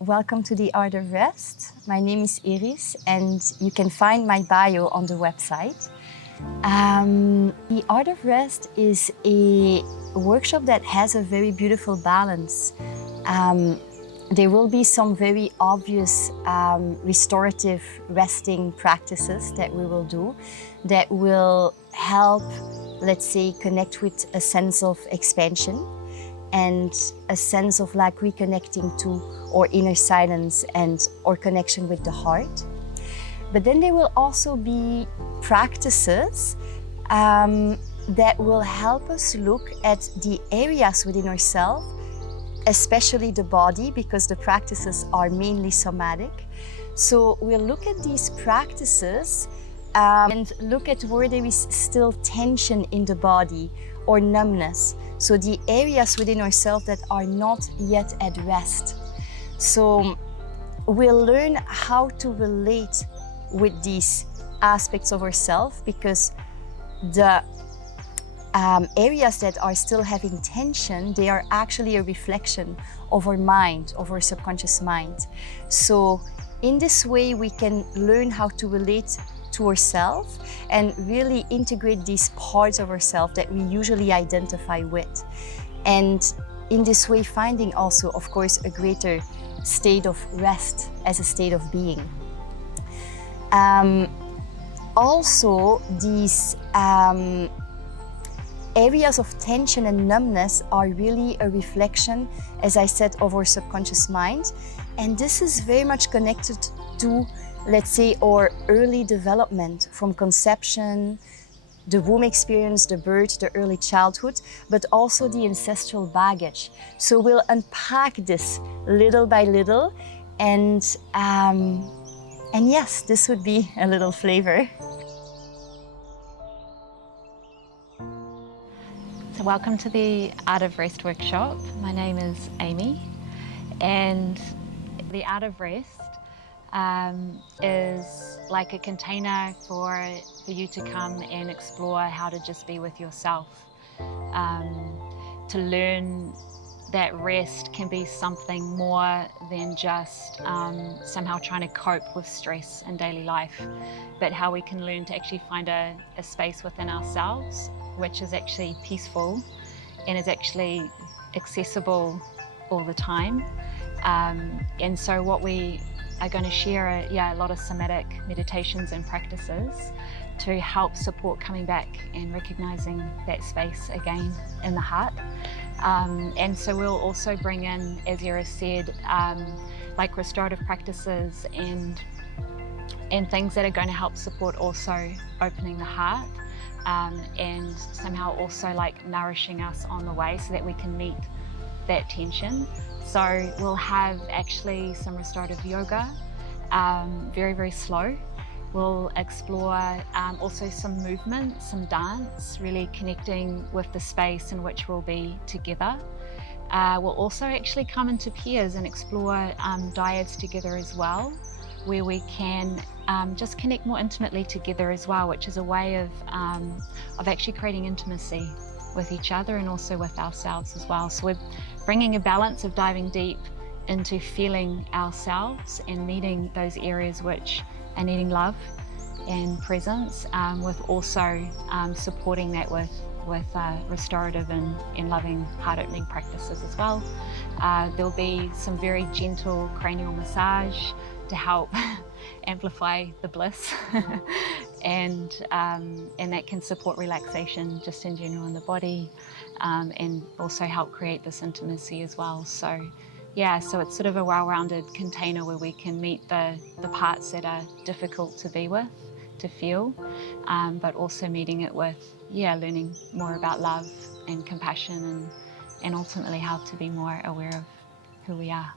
welcome to the Art of Rest. My name is Iris and you can find my bio on the website. The Art of Rest is a workshop that has a very beautiful balance. There will be some very obvious restorative resting practices that we will do that will help, let's say, connect with a sense of expansion and a sense of like reconnecting to our inner silence and our connection with the heart. But then there will also be practices that will help us look at the areas within ourselves, especially the body, because the practices are mainly somatic. So we'll look at these practices and look at where there is still tension in the body or numbness. So the areas within ourselves that are not yet at rest. So we'll learn how to relate with these aspects of ourselves, because the areas that are still having tension, they are actually a reflection of our mind, of our subconscious mind. So in this way, we can learn how to relate to ourselves and really integrate these parts of ourselves that we usually identify with. And in this way, finding also, of course, a greater state of rest as a state of being. Also, these areas of tension and numbness are really a reflection, as I said, of our subconscious mind. And this is very much connected to, let's say, our early development from conception, the womb experience, the birth, the early childhood, but also the ancestral baggage. So we'll unpack this little by little, and yes, this would be a little flavor. So welcome to the Art of Rest workshop. My name is Amy, and the Art of Rest is like a container for you to come and explore how to just be with yourself, to learn that rest can be something more than just somehow trying to cope with stress in daily life, but how we can learn to actually find a space within ourselves which is actually peaceful and is actually accessible all the time. And so what we are going to share are a lot of somatic meditations and practices to help support coming back and recognizing that space again in the heart. And so we'll also bring in, as Iris said, like restorative practices and things that are going to help support also opening the heart, and somehow also like nourishing us on the way so that we can meet that tension. So we'll have actually some restorative yoga, very, very slow. We'll explore also some movement, some dance, really connecting with the space in which we'll be together. We'll also actually come into pairs and explore dyads together as well, where we can just connect more intimately together as well, which is a way of actually creating intimacy with each other and also with ourselves as well. So we're bringing a balance of diving deep into feeling ourselves and meeting those areas which are needing love and presence, with also supporting that with restorative and loving heart-opening practices as well. There'll be some very gentle cranial massage to help amplify the bliss and that can support relaxation just in general in the body, and also help create this intimacy as well. So yeah, so it's sort of a well-rounded container where we can meet the parts that are difficult to be with, to feel, but also meeting it with, learning more about love and compassion and ultimately how to be more aware of who we are.